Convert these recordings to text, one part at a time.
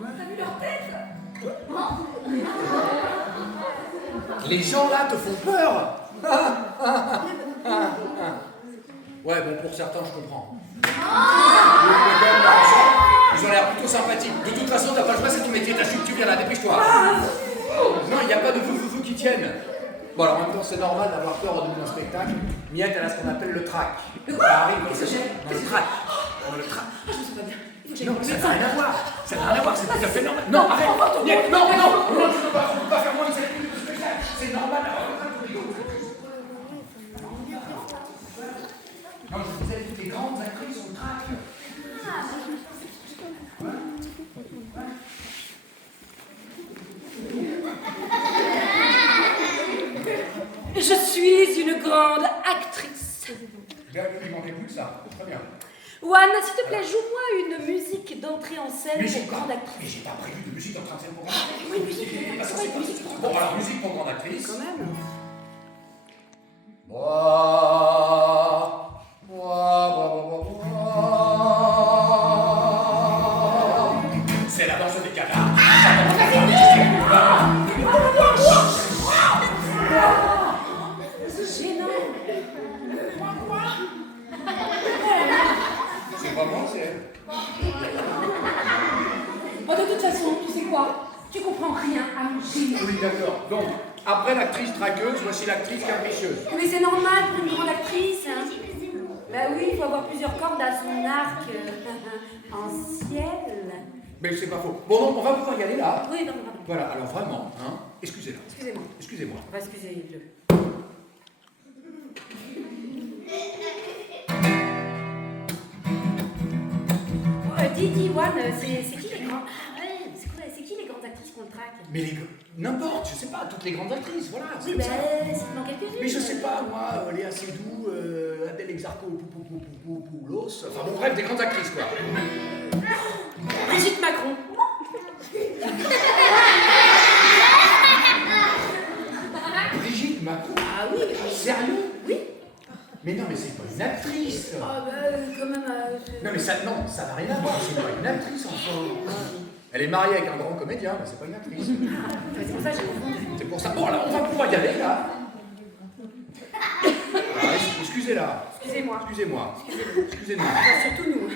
T'as vu leur tête? Les gens là te font peur. Ouais, bon, pour certains, je comprends. Ils ont l'air plutôt sympathiques. De toute façon, t'as pas le choix, c'est ton métier, t'as su que tu viens là, dépêche-toi. Non, il n'y a pas de fou qui tiennent. Bon, alors en même temps, c'est normal d'avoir peur au début d'un spectacle. Miette, elle a ce qu'on appelle le trac. Le quoi? Ça arrive dans le trac. Dans le trac. Je me sens pas bien. Non, ça n'a rien à voir. Ça n'a rien à voir, c'est tout à fait normal. Non, arrête. Miette, non, tu ne peux pas faire moins de 5 minutes de spectacle. C'est normal d'avoir le trac au rideau. Non, je vous ai toutes les grandes actrices ont le trac. Je suis une grande actrice. Il manquait plus que ça. Très bien. Juan, s'il te plaît, joue-moi une musique d'entrée en scène pour grande actrice. Mais j'ai pas prévu de musique d'entrée en scène pour grande actrice. Oui, musique. Bon, alors musique pour grande actrice. Quand même. C'est la danse des canards. C'est gênant. C'est pas moi, c'est elle. Bon, de toute façon, tu sais quoi? Tu comprends rien à mon génie. Oui, d'accord. Donc, après l'actrice traqueuse, voici l'actrice capricieuse. Mais c'est normal pour une grande actrice. Hein. Bah oui, il faut avoir plusieurs cordes à son arc en ciel. Mais c'est pas faux. Bon, donc, on va pouvoir y aller là. Oui, non, pardon. Voilà, alors vraiment, hein, excusez-la. Excusez-moi. Excusez-moi. On va excuser le. Dis, Juan, c'est qui les grands... Ah ouais, c'est qui les grandes actrices qu'on traque? Mais n'importe, je sais pas, toutes les grandes actrices, voilà. Oui, comme bah, ça. c'est dans quelques-unes. Mais je sais pas, moi, Léa Seydoux, Adèle Exarchopoulos, enfin bon, bref, des grandes actrices, quoi. Brigitte Macron. Brigitte Macron? Ah oui. Sérieux? Oui. Mais non, mais c'est pas une actrice. Ah bah, quand même... Non, mais ça n'a rien à voir, c'est pas une actrice, enfin. Elle est mariée avec un grand comédien, mais c'est pas une actrice. C'est pour ça que j'ai confondu. C'est pour ça. Bon, alors, on va pouvoir y aller, là. Alors, excusez-la. Excusez-moi. Excusez-moi. Excusez-nous. Enfin, surtout nous.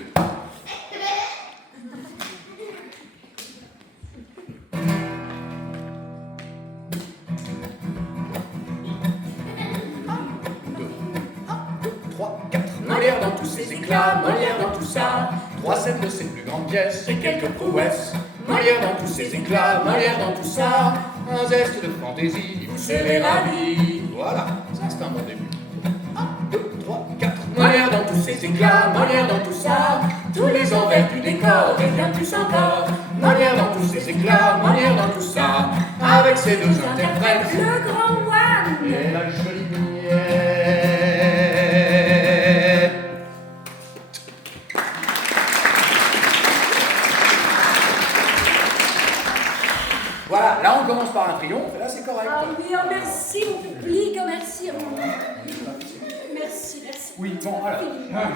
Molière dans tous ses éclats, Molière dans tout ça. 3 scènes de ses plus grandes pièces et quelques prouesses. Molière dans tous ses éclats, Molière dans tout ça. Un zeste de fantaisie, vous serez ravis. Voilà, ça c'est un bon début. 1, 2, 3, 4. Molière dans tous ses éclats, Molière dans tout ça. Tous les envers du décor et bien plus encore. Molière dans tous ses éclats, Molière dans tout ça. Avec ses deux interprètes, Le grand Juan. et la jolie Miette. Voilà, là on commence par un triomphe, et là c'est correct. Ah oui, oh, merci mon public, oh, merci. Merci. Oui, bon, alors,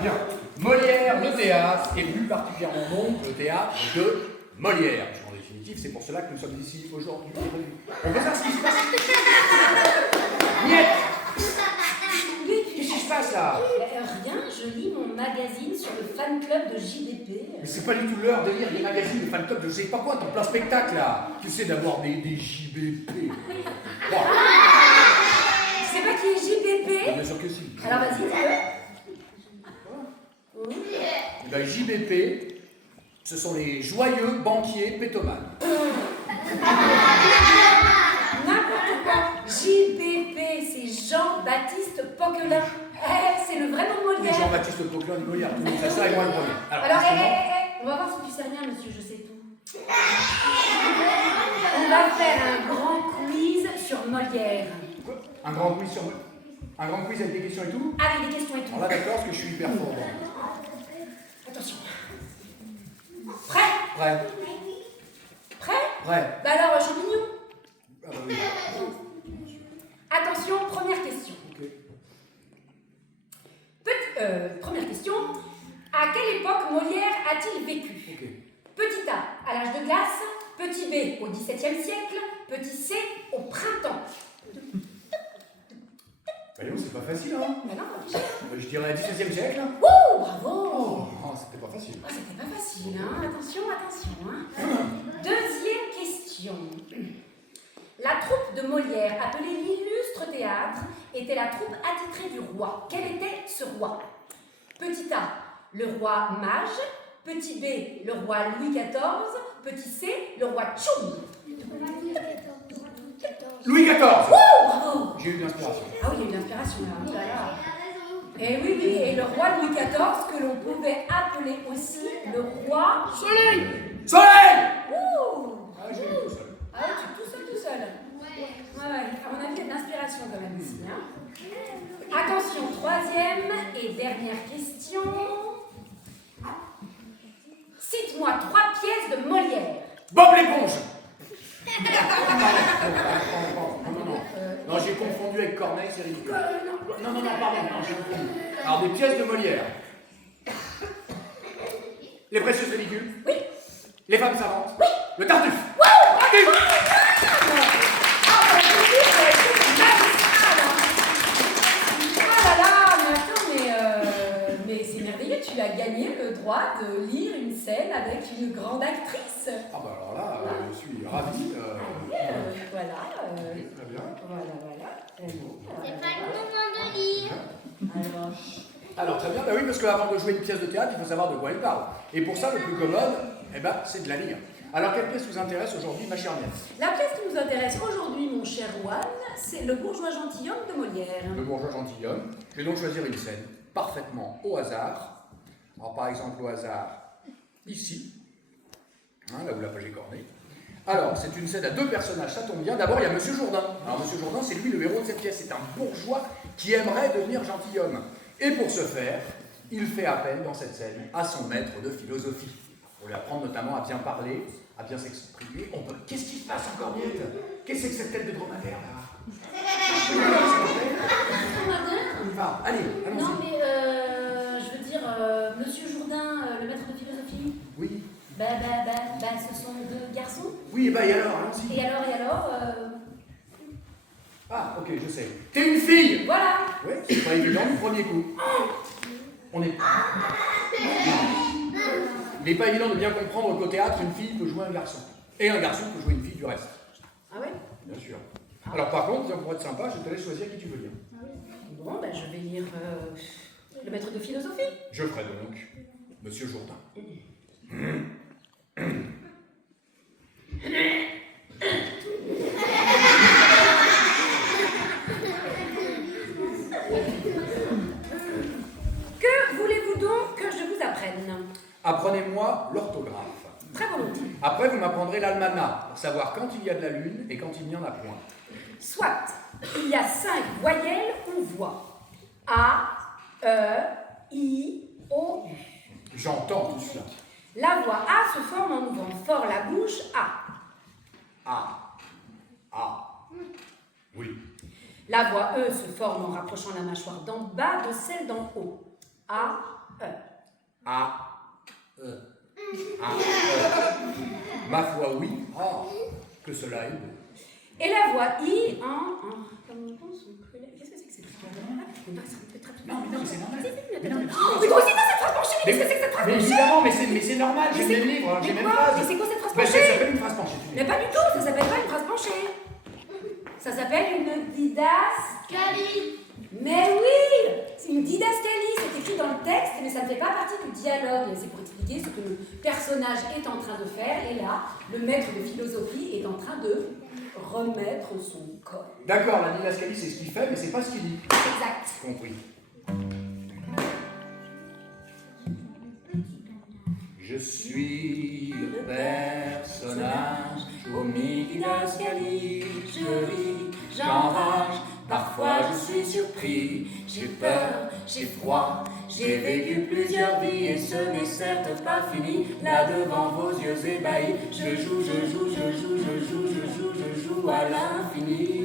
bien. Molière, le théâtre, et plus particulièrement donc le théâtre de Molière. En définitive, c'est pour cela que nous sommes ici aujourd'hui. On peut faire ce qui se passe. Miette! Qu'est-ce qui se passe là? Rien, je lis mon magazine sur le fan club de JDP. Mais c'est pas du tout l'heure de lire les magazines de fan club, je sais pas quoi, ton plein spectacle là. Tu sais d'avoir des JBP. Bon. Tu sais pas qui est JBP? Bien sûr que si. Alors vas-y, dis-le. Eh ben, JBP, ce sont les joyeux banquiers pétomanes. N'importe quoi. JBP, c'est Jean-Baptiste Poquelin. C'est le vrai nom de Molière. Jean-Baptiste Poquelin de Molière, tout le monde sait ça et moi le premier. Alors, on va voir si tu sais rien, monsieur, je sais tout. On va faire un grand quiz sur Molière. Un grand quiz sur Molière. Un grand quiz avec des questions et tout. Avec des questions et tout. Alors là d'accord, parce que je suis hyper fort. Attention. Prêt? Prêt? Prêt? Prêt? Bah alors, champignon. Ah bah oui. Attention, première question. Ok. Première question. À quelle époque Molière a-t-il vécu? Ok. Petit Petit A, à l'âge de glace. Petit B, au XVIIe siècle. Petit C, au printemps. Voyons, c'est pas facile, hein. Ben non, Je dirais 17e siècle. Wouh, bravo. Oh, c'était pas facile. Oh, c'était pas facile, hein. Attention, attention. Hein. Deuxième question. La troupe de Molière, appelée l'illustre théâtre, était la troupe attitrée du roi. Quel était ce roi? Petit A, le roi Mage. Petit B, le roi Louis XIV. Petit C, le roi Tchoum. Louis XIV. Bravo. J'ai eu de l'inspiration. Ah oui, il y a eu de l'inspiration là. Oh là là. Et oui, oui, et le roi Louis XIV, que l'on pouvait appeler aussi le roi Soleil. Soleil. Ouh. Ah, j'ai eu tout seul. Ah oui, tu es tout seul. Ouais, à mon avis, il y a de l'inspiration quand même ici. Hein. Attention, troisième et dernière question. Cite-moi 3 pièces de Molière. Bob l'éponge. Non, j'ai confondu avec Corneille, c'est ridicule. Non, pardon, non, j'ai confondu. Alors, des pièces de Molière. Les précieuses ridicules. Oui. Les femmes savantes. Oui. Le Tartuffe. Mais c'est merveilleux, tu as gagné le droit de lire une scène avec une grande actrice. Ah bah alors là, je suis ravi. Voilà. Très bien. Voilà. C'est pas le moment de lire. Alors très bien, bah oui, parce qu'avant de jouer une pièce de théâtre, il faut savoir de quoi elle parle. Et pour ça, le plus commode, c'est de la lire. Alors quelle pièce vous intéresse aujourd'hui, ma chère Miette? La pièce qui nous intéresse aujourd'hui, mon cher Juan, c'est Le bourgeois gentilhomme de Molière. Le bourgeois gentilhomme. Je vais donc choisir une scène parfaitement au hasard. Alors par exemple au hasard, ici, hein, là où la page est cornée. Alors c'est une scène à 2 personnages, ça tombe bien. D'abord il y a Monsieur Jourdain. Alors Monsieur Jourdain, c'est lui le héros de cette pièce. C'est un bourgeois qui aimerait devenir gentilhomme. Et pour ce faire, il fait appel dans cette scène à son maître de philosophie. Pour lui apprendre notamment à bien parler, à bien s'exprimer. Qu'est-ce qui se passe encore, Miette? Qu'est-ce que c'est que cette tête de dromadaire là? On y va. Allez, allons-y. Non, mais je veux dire, Monsieur Jourdain, le maître de philosophie. Oui. Ce sont 2 garçons. Oui, et alors, allons-y. Et alors Ah, ok, je sais. T'es une fille. Voilà. Oui, c'est pas évident du premier coup. On est... Il n'est pas évident de bien comprendre qu'au théâtre, une fille peut jouer un garçon. Et un garçon peut jouer une fille du reste. Ah ouais? Bien sûr. Alors par contre, pour être sympa, je te laisse choisir qui tu veux lire. Bon, je vais lire le maître de philosophie. Je ferai donc Monsieur Jourdain. Que voulez-vous donc que je vous apprenne? Apprenez-moi l'orthographe. Très volontiers. Après, vous m'apprendrez l'almanach, pour savoir quand il y a de la lune et quand il n'y en a point. Soit, il y a 5 voyelles ou voix. A, E, I, O, U. J'entends tout cela. La voix A se forme en ouvrant fort la bouche A. Ah. Oui. La voix E se forme en rapprochant la mâchoire d'en bas de celle d'en haut. A, E. Ma foi, oui. Ah, que cela est beau. Et la voix I Qu'est-ce que c'est que cette phrase? Non, mais c'est normal. Mais toi aussi t'as cette phrase penchée. Qu'est-ce que c'est que cette phrase Mais penchée? évidemment, mais c'est normal. J'ai le même livre, j'ai Mais même quoi? phrase. Mais c'est quoi cette phrase Ça penchée? s'appelle une phrase penchée. Mais pas du tout, ça s'appelle pas une phrase penchée. Ça s'appelle une didascalie. Mais oui, c'est une didascalie, c'est écrit dans le texte, mais ça ne fait pas partie du dialogue. C'est pour expliquer ce que le personnage est en train de faire, et là, le maître de philosophie est en train de remettre son col. D'accord, la didascalie, c'est ce qu'il fait, mais c'est pas ce qu'il dit. Exact. Compris. Je suis le personnage au milieu didascalie. Je ris, j'enrage, parfois je suis surpris. J'ai peur, j'ai froid, j'ai vécu plusieurs vies et ce n'est certes pas fini. Là devant vos yeux ébahis, je joue à l'infini.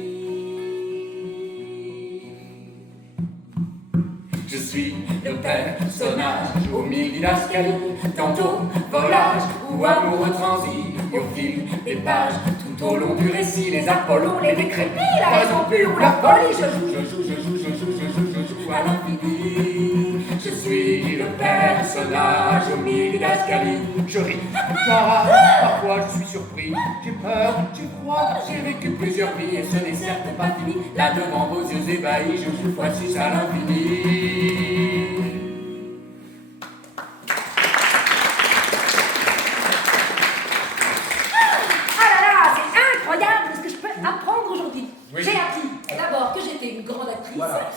Je suis le personnage au milieu didascalie, tantôt volage ou Fou amoureux transi au fil des pages, tout au long du récit, les Apollos, les décrépits, la raison pure ou la folie. Je joue à l'infini. Je suis le personnage au milieu d'Ascali. Je ris, j'enrage, parfois je suis surpris. J'ai peur, j'ai froid, j'ai vécu plusieurs vies et ce n'est certes pas fini. Là devant vos yeux ébahis, je joue x6 à l'infini. Apprendre aujourd'hui. Oui. J'ai appris d'abord que j'étais une grande actrice, Voilà.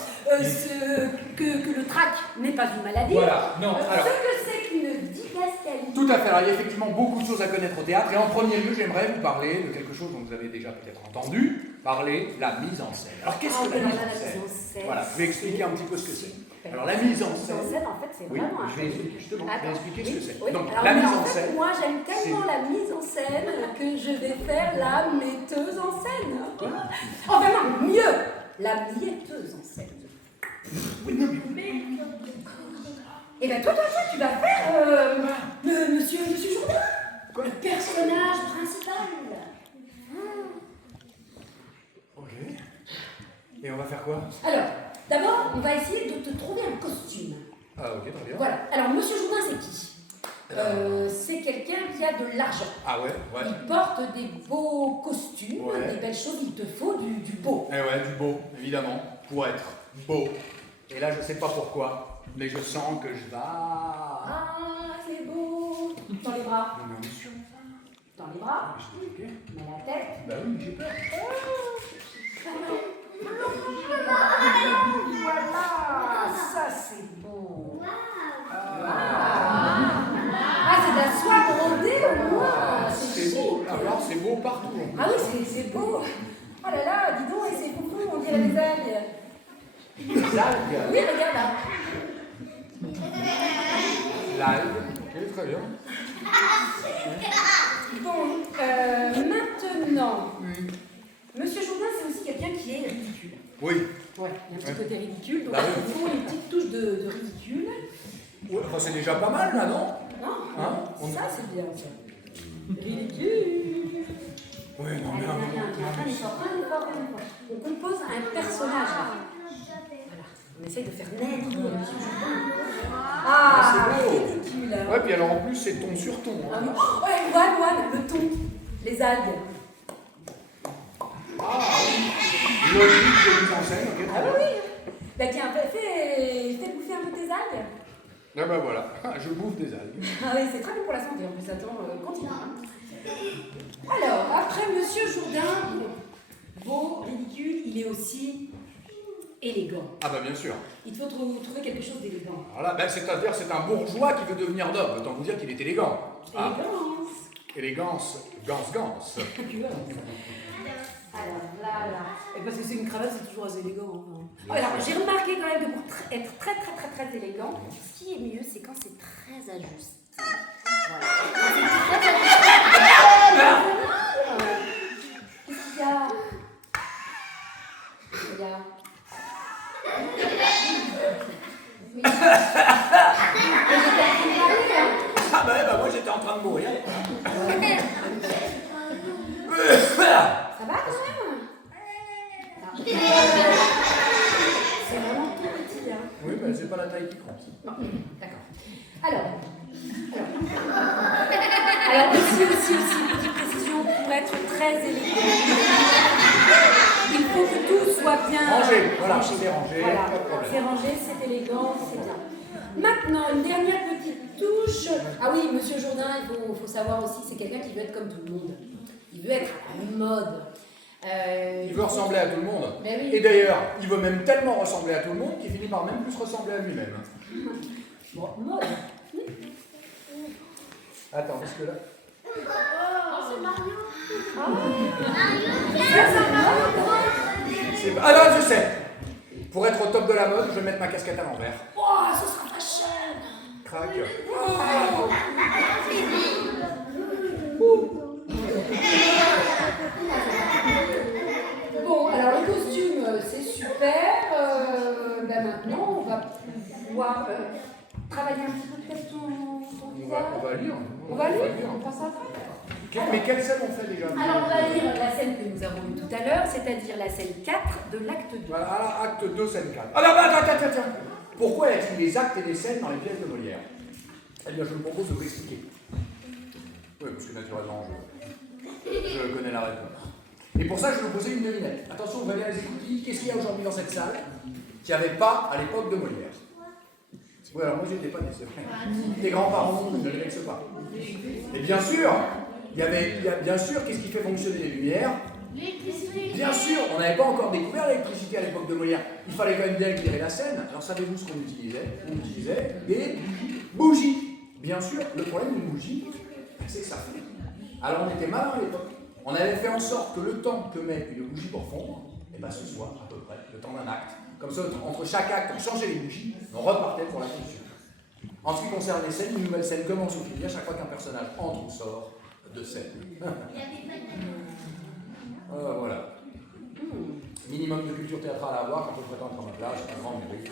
que le trac n'est pas une maladie, Voilà, non, alors. ce que c'est qu'une didascalie. Tout à fait, alors il y a effectivement beaucoup de choses à connaître au théâtre, et en premier lieu, j'aimerais vous parler de quelque chose dont vous avez déjà peut-être entendu, parler la mise en scène. Alors qu'est-ce que la mise en scène? Voilà, je vais expliquer un petit peu ce que c'est. Alors la mise en scène, En fait, c'est oui, vraiment un je vais expliquer justement, je vais expliquer ce que c'est. Oui. Donc Alors, la mais mise en en fait, scène, moi j'aime tellement la mise en scène que je vais faire la metteuse en scène. Enfin non, mieux, la mietteuse en scène. Et bien toi, tu vas faire Monsieur Jourdain, quoi? le personnage principal. Ok. Et on va faire quoi? Alors, d'abord, on va essayer de te trouver un costume. Ah ok, très bien. Voilà. Alors, Monsieur Jourdain, c'est qui? C'est quelqu'un qui a de l'argent. Ah ouais, ouais. Il porte des beaux costumes, Ouais. des belles choses. Il te faut du beau. Eh ouais, du beau, évidemment, pour être beau. Et là, je sais pas pourquoi, mais je sens que je vais... Ah, c'est beau. Dans les bras. Non mais on est sûr. Dans les bras. Ok. Dans la tête. Bah oui, mais j'ai peur. Voilà. Ça, c'est beau. Ah, c'est de la soie brodée au moins. C'est beau, alors c'est beau partout. Ah oui, c'est beau. Oh là là, dis donc, et c'est foufou, on dirait des algues. Les algues. Oui, regarde là. L'algue. Ok, très bien. Bon, maintenant, Monsieur Jourdain, c'est aussi quelqu'un qui est ridicule. Oui. Ouais, il y a un petit côté ridicule, donc Bah oui. il faut une petite touche de ridicule. Ouais, enfin, c'est déjà pas mal là, non? Non, Hein? ça c'est bien ça. Ridicule. Oui, non mais... Un effort. On compose un personnage là. Voilà, on essaye de faire naître Monsieur Jourdain. Ah, c'est beau. ridicule. Ouais, puis alors en plus, c'est ton sur ton. Ah Hein. oui. Oh, ouais, One, le thon, les algues. Ah, logique de mise en scène, ok, Ah très bien. oui. Bah tiens, fais bouffer un peu tes algues. Ah bah voilà, je bouffe des algues. Ah oui, c'est très bon pour la santé en plus. Attends, continue. Alors, après Monsieur Jourdain, beau, ridicule, il est aussi élégant. Ah bah bien sûr. Il faut trouver quelque chose d'élégant. Alors là, ben, c'est-à-dire c'est un bourgeois qui veut devenir noble, autant vous dire qu'il est élégant. Ah, Élégance. élégance, gance. Alors là. Et parce que c'est une cravate, c'est toujours assez élégant. Hein. Alors, j'ai remarqué quand même que pour être très élégant, ce qui est mieux, c'est quand c'est très ajusté. Voilà. Quand c'est très ajusté. Qu'est-ce qu'il y a? Regarde. Oui. Ah bah moi j'étais en train de mourir. Ça va quand même? C'est vraiment tout petit, hein. Oui, mais c'est pas la taille qui compte. Non, d'accord. Alors aussi, petite précision, pour être très élégant, il faut que tout soit bien Rangé, voilà, c'est rangé, Voilà. pas de problème. C'est rangé, c'est élégant, c'est bien. Maintenant, une dernière petite touche. Ah oui, Monsieur Jourdain, il faut savoir aussi, c'est quelqu'un qui veut être comme tout le monde. Il veut être à la mode. Il veut ressembler à tout le monde. Ben oui. Et d'ailleurs, il veut même tellement ressembler à tout le monde qu'il finit par même plus ressembler à lui-même. Bon, mode. Attends, parce que là... C'est Mario. Ah non, je sais. Pour être au top de la mode, je vais mettre ma casquette à l'envers. Oh, ce sera fashion. Crac. Bon, alors le costume, c'est super. Ben maintenant, on va pouvoir travailler un petit peu peut-être ton visage. On va lire. On va lire. sûr. On prend ça après. Mais quelle scène on fait déjà? Alors, on va lire la scène que nous avons eue tout à l'heure, c'est-à-dire la scène 4 de l'acte 2. Voilà, alors, acte 2, scène 4. Alors, attends. Pourquoi y a-t-il des actes et des scènes dans les pièces de Molière? Eh bien, je me propose de vous expliquer. Oui, parce que naturellement, je connais la réponse. Et pour ça, je vais vous poser une devinette. Attention, vous allez à les écouter. Qu'est-ce qu'il y a aujourd'hui dans cette salle qu'il n'y avait pas à l'époque de Molière? Oui, alors moi, j'étais pas né, c'est vrai. Tes grands-parents ne les vexent pas. Et bien sûr, bien sûr, qu'est-ce qui fait fonctionner les lumières? L'électricité. Bien sûr, on n'avait pas encore découvert l'électricité à l'époque de Molière. Il fallait quand même bien éclairer la scène. Alors savez-vous ce qu'on utilisait? On utilisait des bougies. Bien sûr, le problème d'une bougie, c'est que ça fume. Alors on était malin à l'époque. On avait fait en sorte que le temps que met une bougie pour fondre, eh ben, ce soit à peu près le temps d'un acte. Comme ça, entre chaque acte, on changeait les bougies, on repartait pour la fonction. En ce qui concerne les scènes, une nouvelle scène commence ou finit à chaque fois qu'un personnage entre ou sort de scène. Voilà. Minimum de culture théâtrale à avoir quand on prétend être à ma place, c'est un grand mérite.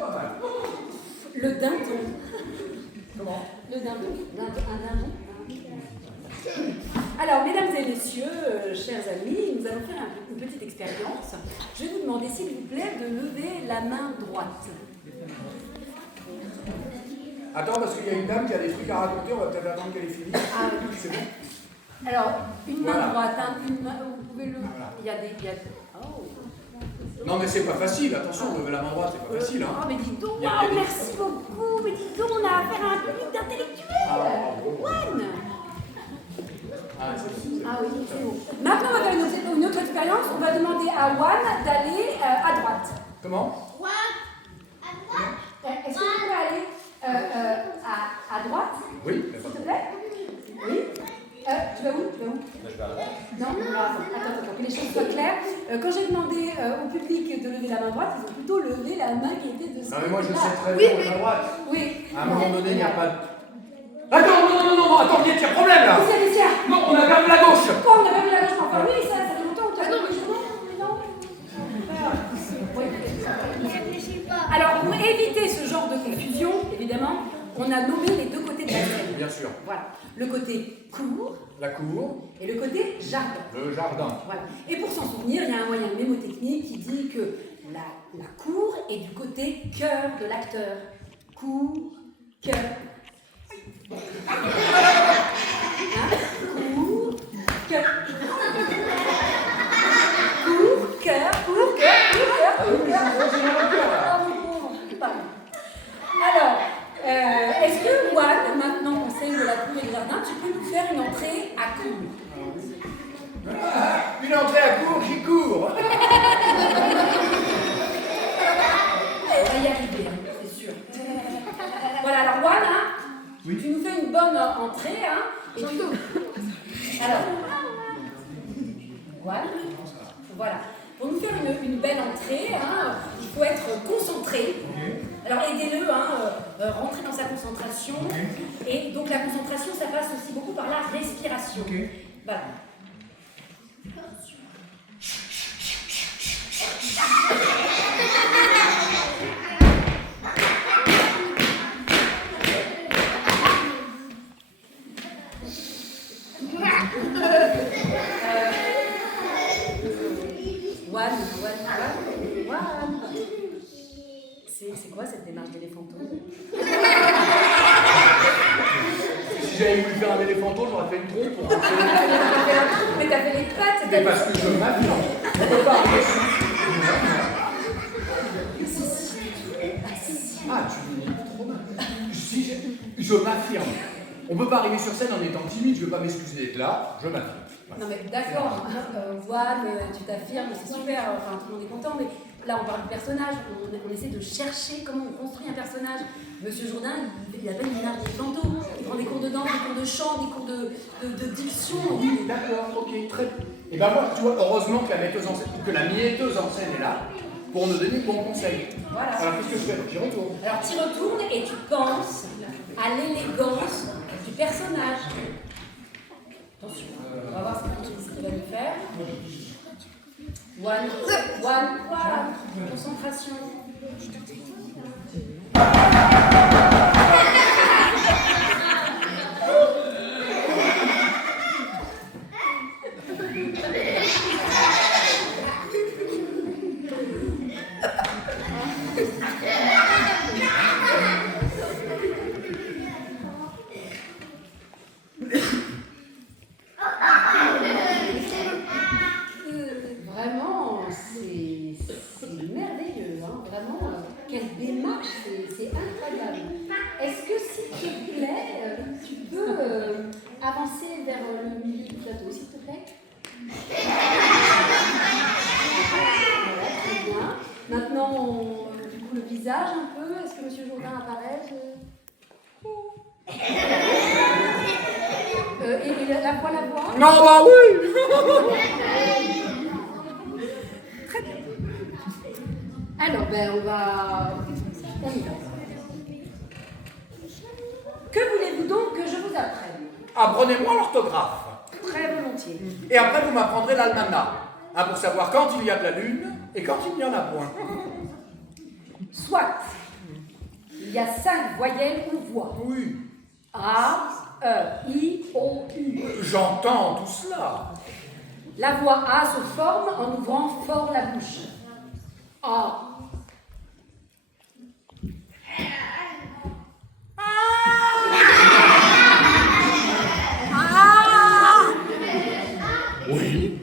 Pas mal. Le dindon. Comment? Le dindon. Un dindon. Alors, mesdames et messieurs, chers amis, nous allons faire une petite expérience. Je vais vous demander, s'il vous plaît, de lever la main droite. Attends, parce qu'il y a une dame qui a des trucs à raconter, on va peut-être attendre qu'elle ait fini. Ah oui. C'est bon. Alors, une main Voilà. droite, hein, une main, vous pouvez le... Voilà. Il y a des... Oh. Non, mais c'est pas facile, attention, lever la main droite, c'est pas facile. Hein. Oh, mais dis donc, Il y a waouh, des- merci beaucoup. Mais dis donc, on a affaire à un public d'intellectuels. One. Ah, c'est Ah oui, c'est bon. Maintenant, on va faire une autre expérience. On va demander à One d'aller à droite. Comment? Est-ce que tu peux aller à droite, Oui, s'il te plaît? Oui. Tu vas où? Je vais à droite. Non, attends, que les choses soient claires. Quand j'ai demandé au public de lever la main droite, ils ont plutôt levé la main qui était de ce Non, mais moi je côté-là. sais très Oui, bien où est mais- la droite. Oui. À un moment donné, il n'y a pas de. Attends, non, attends, il y a un problème là. C'est Alicia. Non, on a perdu la gauche. Quoi, on a pas vu la gauche enfin, oui, ça fait longtemps. Tu as non. Oui. Ne réfléchis pas. Alors, pour éviter ce genre de confusion, évidemment, on a nommé les deux côtés de la scène. Bien sûr. Voilà. Le côté cour La cour, et le côté jardin. le jardin. Voilà. Et pour s'en souvenir, il y a un moyen mémotechnique qui dit que la cour est du côté cœur de l'acteur. Cour, cœur. Hein? Cour, cœur. Cour, cœur, cour, cœur, cour, cœur, cour, cœur. Ah, mon pauvre. Pardon. Alors, est-ce que Juan, maintenant conseil de la cour et du jardin, tu peux nous faire une entrée à cour? Une entrée à cour qui court. On va y arriver, hein, c'est sûr. Voilà, alors Juan, hein, tu nous fais une bonne entrée, hein, et tu... Alors, Juan, voilà. Pour nous faire une belle entrée, hein, il faut être concentré. Alors aidez-le, hein, rentrer dans sa concentration. Et donc la concentration, ça passe aussi beaucoup par la respiration. Voilà. One. C'est quoi cette démarche d'éléphanton? Si j'avais voulu faire un éléphanton, j'aurais fait une trompe pour rentrer. Mais t'as fait les pattes. Mais parce que je m'affirme. On peut pas arriver sur. Ah, tu dis trop mal. Si je m'affirme. On peut pas arriver sur scène en étant timide, je veux pas m'excuser d'être là, je m'affirme. Non mais d'accord, Juan, tu t'affirmes, c'est super, enfin tout le monde est content, mais là on parle du personnage, on essaie de chercher comment on construit un personnage. Monsieur Jourdain, il appelle une art d'éléphanto, il prend des cours de danse, des cours de chant, des cours de diction. Oui, d'accord, ok, très bien. Et ben moi, tu vois, heureusement que la metteuse en scène est là pour nous donner de bons conseils. Voilà. Alors qu'est-ce que je fais? J'y retourne. Alors tu retournes et tu penses à l'élégance du personnage. Attention, on va voir ce qu'il va nous faire. One, voilà, concentration. avancer vers le milieu du plateau, s'il te plaît. Voilà, très bien. Maintenant, du coup, le visage un peu. Est-ce que M. Jourdain apparaît et la voix Non, bah oui. Très bien. Alors, ben, on y va. Que voulez-vous donc que je vous apprenne? Apprenez-moi l'orthographe. Très volontiers. Et après, vous m'apprendrez l'almanach. Pour savoir quand il y a de la lune et quand il n'y en a point. Soit. Il y a 5 voyelles ou voix. Oui. A, E, I, O, U. J'entends tout cela. La voix A se forme en ouvrant fort la bouche. A. Oui.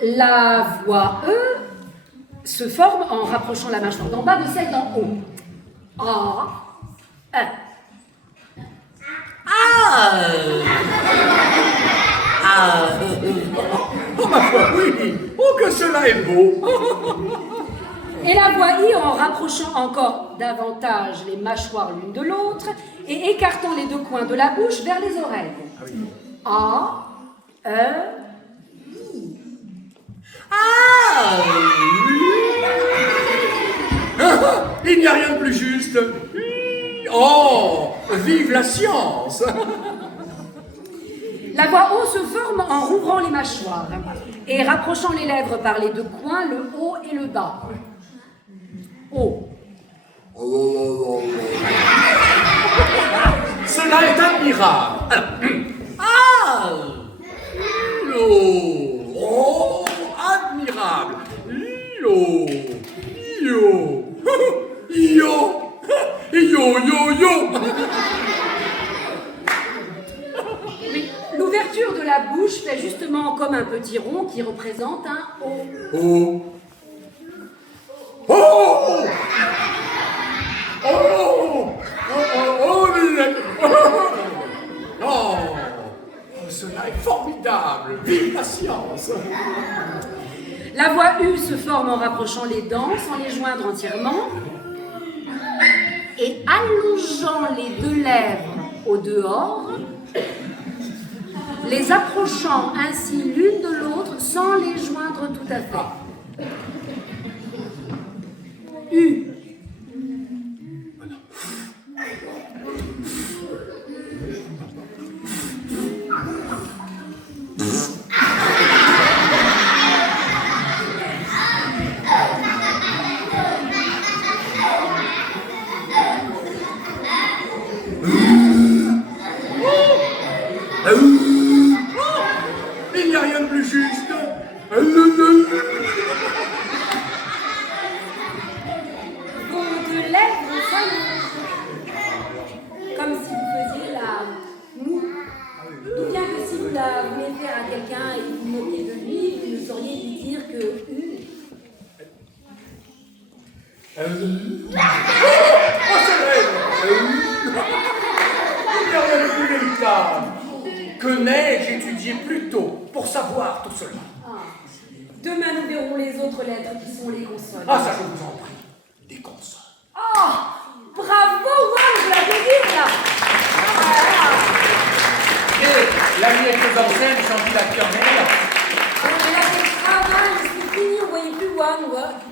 La voix E se forme en rapprochant la mâchoire d'en bas de celle d'en haut. A. E. Oh ma foi, oui. Oh que cela est beau. Et la voix I en rapprochant encore davantage les mâchoires l'une de l'autre et écartant les deux coins de la bouche vers les oreilles. A, E, Il n'y a rien de plus juste. Oh, vive la science. La voix O se forme en rouvrant les mâchoires et rapprochant les lèvres par les deux coins, le haut et le bas. O. Cela est admirable. Oh, admirable. Yo. Oui, l'ouverture de la bouche fait justement comme un petit rond qui représente un O. Cela est formidable. Vive la science. La voix U se forme en rapprochant les dents sans les joindre entièrement et allongeant les deux lèvres au dehors, les approchant ainsi l'une de l'autre sans les joindre tout à fait. U. Il n'y a rien de plus juste. Vos deux lèvres s'allongent, comme si vous faisiez la moue. D'où bien que si vous la voulez faire à quelqu'un et vous vous moquez de lui, vous ne sauriez lui dire que U. Il n'y a rien de plus véritable. Que n'ai-je étudié plus tôt pour savoir tout cela? Demain, nous verrons les autres lettres qui sont les consonnes. Ça je vous en prie. Des consonnes. Bravo, Juan, je l'applaudir là. Et la mise en scène, j'en dis l'acteur meilleur. Mais là, c'est le travail, c'est fini, on ne voyait plus Juan.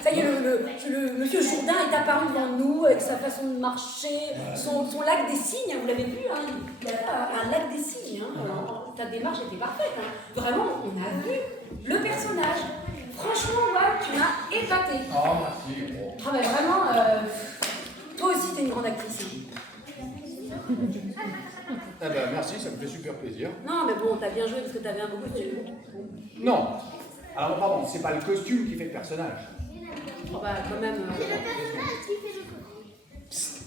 Ça y est, le monsieur Jourdain est apparu devant nous avec sa façon de marcher, son lac des signes, vous l'avez vu, hein, il a un lac des signes. Alors, ta démarche était parfaite. Vraiment, on a vu le personnage. Franchement, Juan, tu m'as épaté. Merci. Mais vraiment, toi aussi, t'es une grande actrice. Merci, ça me fait super plaisir. Non, mais bon, t'as bien joué parce que t'avais un beau costume. Non. Alors pardon, c'est pas le costume qui fait le personnage. Quand même. C'est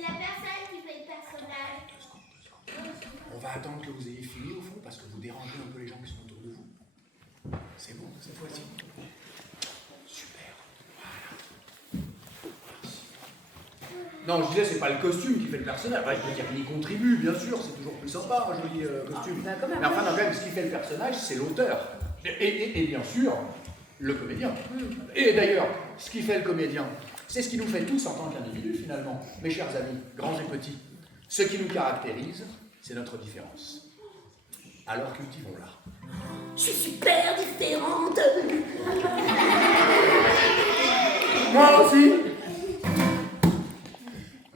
la personne qui fait le personnage. On va attendre que vous ayez fini au fond parce que vous dérangez un peu les gens qui sont autour de vous. C'est bon cette fois-ci. Super. Voilà. Merci. Non, je disais, c'est pas le costume qui fait le personnage. Enfin, je veux dire qu'il y contribue, bien sûr, c'est toujours plus sympa, un joli costume. Bah, quand même. Mais enfin, non, quand même, ce qui fait le personnage, c'est l'auteur. Et bien sûr, le comédien. Et d'ailleurs, ce qui fait le comédien, c'est ce qui nous fait tous en tant qu'individus, finalement. Mes chers amis, grands et petits, ce qui nous caractérise, c'est notre différence. Alors cultivons-la. Je suis super différente. Moi aussi.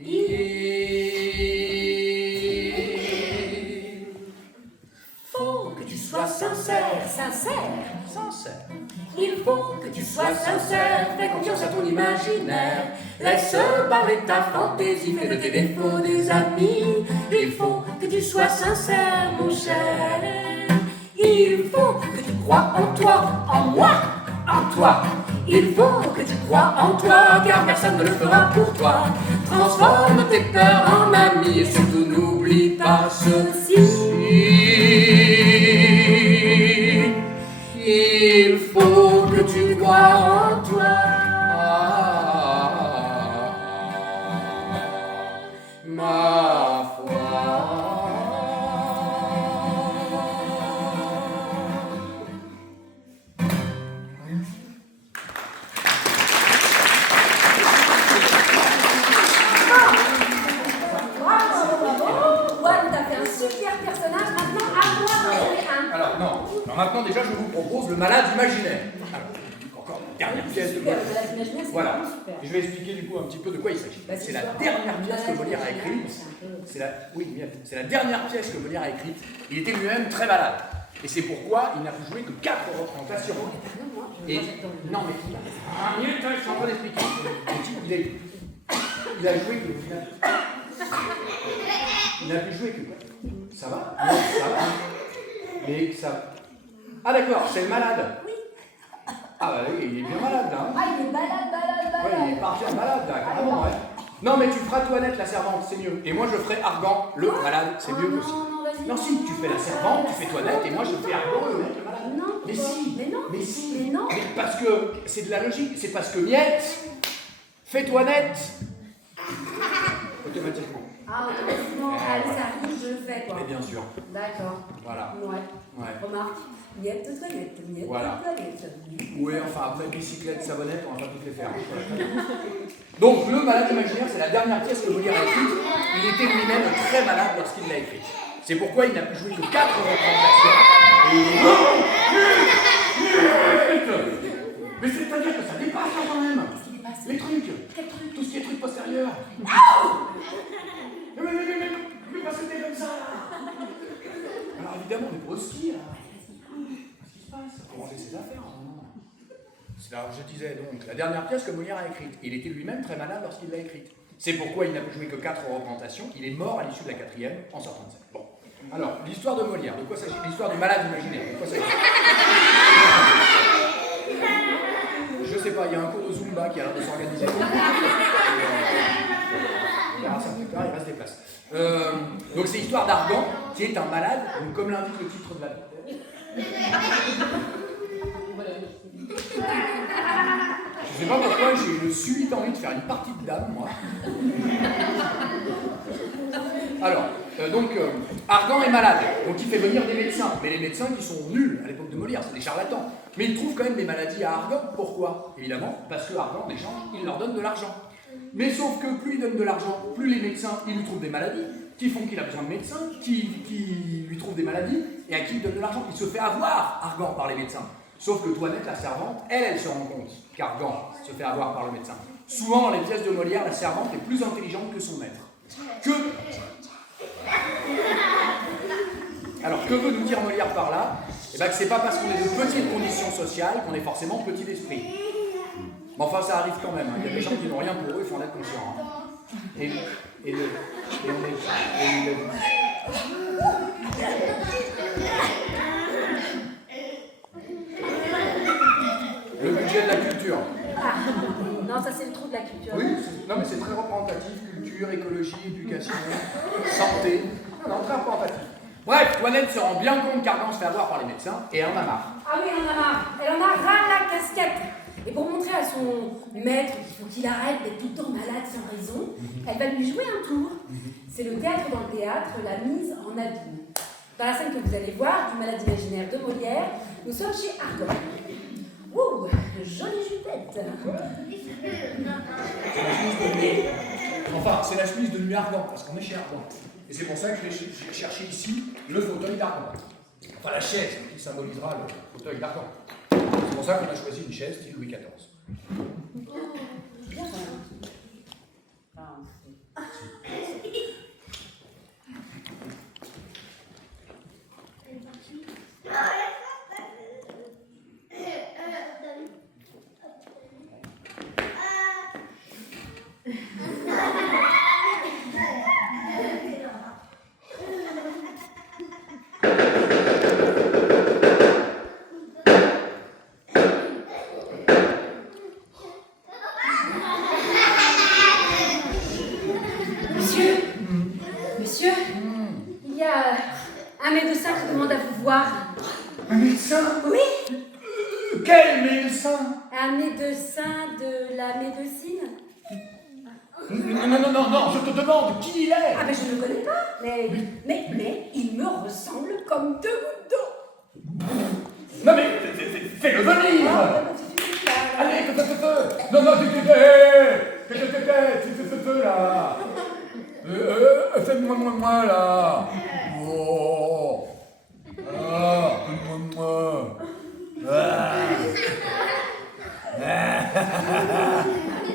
Il faut que tu sois sincère. Sincère. Il faut que tu sois sincère. Fais confiance à ton imaginaire. Laisse parler ta fantaisie. Fais de tes défauts des amis. Il faut que tu sois sincère, mon cher. Il faut que tu crois en toi, en moi, en toi. Il faut que tu crois en toi, car personne ne le fera pour toi. Transforme tes peurs en amis et surtout n'oublie pas ceci. Il faut que tu crois en toi. Ma foi. Juan, t'as fait un super personnage. Maintenant, à moi d'en jouer un. Alors non, maintenant déjà je vous propose le malade imaginaire. Alors, encore une dernière pièce de Molière. Super, l'imaginaire, c'est Voilà. vraiment super. Et je vais expliquer du coup un petit peu de quoi il s'agit. Bah, C'est la l'histoire. dernière pièce que Molière a L'imaginaire, écrite. c'est un peu- C'est la dernière pièce que Molière a écrite. Il était lui-même très malade. Et c'est pourquoi il n'a pu jouer que 4 représentations. Et non mais je suis en train d'expliquer. Il a joué que. Il n'a pu jouer que. Ça va? Non, ça va. Mais ça. Ah d'accord, c'est le malade. Ah bah oui, il est bien malade là. Hein. Ah, il est balade. Ouais, il est parti en malade là, carrément, ouais. Non mais tu feras Toinette la servante, c'est mieux. Et moi je ferai Argan, le malade, c'est mieux aussi. Non, vas-y. Non si, tu fais la servante, tu fais Toinette, et moi je fais Argan, le mec, le malade. Non. Mais si. Mais non. Mais si. Mais non. Mais parce que c'est de la logique, c'est parce que Miette, fais Toinette. Automatiquement. Ah, automatiquement. Allez, ça arrive, je le fais, quoi. Mais bien sûr. D'accord. Voilà. Ouais. Ouais. Remarque. Miette toilette, miette Voilà. toilette. Oui, enfin après bicyclette, savonnette, on va pas toutes les faire. Voilà. Donc le malade imaginaire, c'est la dernière pièce que Molière a écrite. Il était lui-même très malade lorsqu'il l'a écrite. C'est pourquoi il n'a pu jouer que 4 représentations. Mais c'est-à-dire que ça dépasse là, quand même. Les trucs. Tout ce qui est truc postérieur. Mais parce que t'es comme ça là. Alors évidemment, on est pas au ski là. Qu'est-ce qui se passe? Faut ranger ses affaires. C'est là, je disais donc, la dernière pièce que Molière a écrite. Il était lui-même très malade lorsqu'il l'a écrite. C'est pourquoi il n'a pu jouer que 4 représentations. Il est mort à l'issue de la 4e en sortant de scène. Bon. Alors, l'histoire de Molière, de quoi s'agit? L'histoire du malade imaginaire, de quoi s'agit? Je sais pas, il y a un cours de Zumba qui a l'air de s'organiser. On verra ça plus tard, il reste des places. Donc c'est l'histoire d'Argan, qui est un malade, donc comme l'indique le titre de la Je sais pas pourquoi j'ai eu le subite envie de faire une partie de dame, moi. Alors, Argan est malade, donc il fait venir des médecins. Mais les médecins qui sont nuls à l'époque de Molière, c'est des charlatans. Mais il trouve quand même des maladies à Argan. Pourquoi? Évidemment, parce que Argan, en échange, il leur donne de l'argent. Mais sauf que plus il donne de l'argent, plus les médecins, ils lui trouvent des maladies, qui font qu'il a besoin de médecins, qui lui trouvent des maladies, et à qui il donne de l'argent. Il se fait avoir, Argan, par les médecins. Sauf que Toinette, la servante, elle se rend compte qu'Argan se fait avoir par le médecin. Souvent, dans les pièces de Molière, la servante est plus intelligente que son maître. Alors, que veut nous dire Molière par là? Eh bien, que c'est pas parce qu'on est de petites conditions sociales qu'on est forcément petit d'esprit. Mais enfin, ça arrive quand même. Hein. Il y a des gens qui n'ont rien pour eux, il faut en être conscient. Hein. Le budget de la culture. Ah, non, ça c'est le trou de la culture. Oui, non mais c'est très représentatif, culture, écologie, éducation, santé. Non, très représentatif. Bref, Toinette se rend bien compte qu'Argan se fait avoir par les médecins et elle en a marre. Ah oui, elle en a marre. Elle en a ras la casquette. Et pour montrer à son maître qu'il faut qu'il arrête d'être tout le temps malade sans raison, elle va lui jouer un tour. C'est le théâtre dans le théâtre, la mise en abîme. Dans la scène que vous allez voir, du Malade imaginaire de Molière, nous sommes chez Argonne. Ouh, jolie jupette. C'est la chemise de nuit. Enfin, c'est la chemise de nuit Argan, parce qu'on est chez Argan. Et c'est pour ça que j'ai cherché ici le fauteuil d'Argan. Enfin, la chaise qui symbolisera le fauteuil d'Argan. C'est pour ça qu'on a choisi une chaise style Louis XIV. Bien, Monsieur, il y a un médecin qui demande à vous voir. Un médecin? Oui, Quel médecin? un médecin de la médecine. Non, je te demande qui il est. Ah ben je ne le connais pas, mais il me ressemble comme deux gouttes d'eau. Non mais, fais-le venir. Allez, non, fais là. Fais-moi là. Oh. Ah, fais-moi.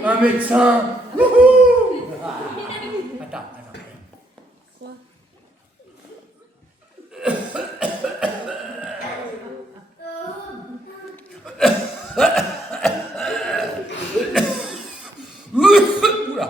Un médecin. Wouhou. Attends. Oula.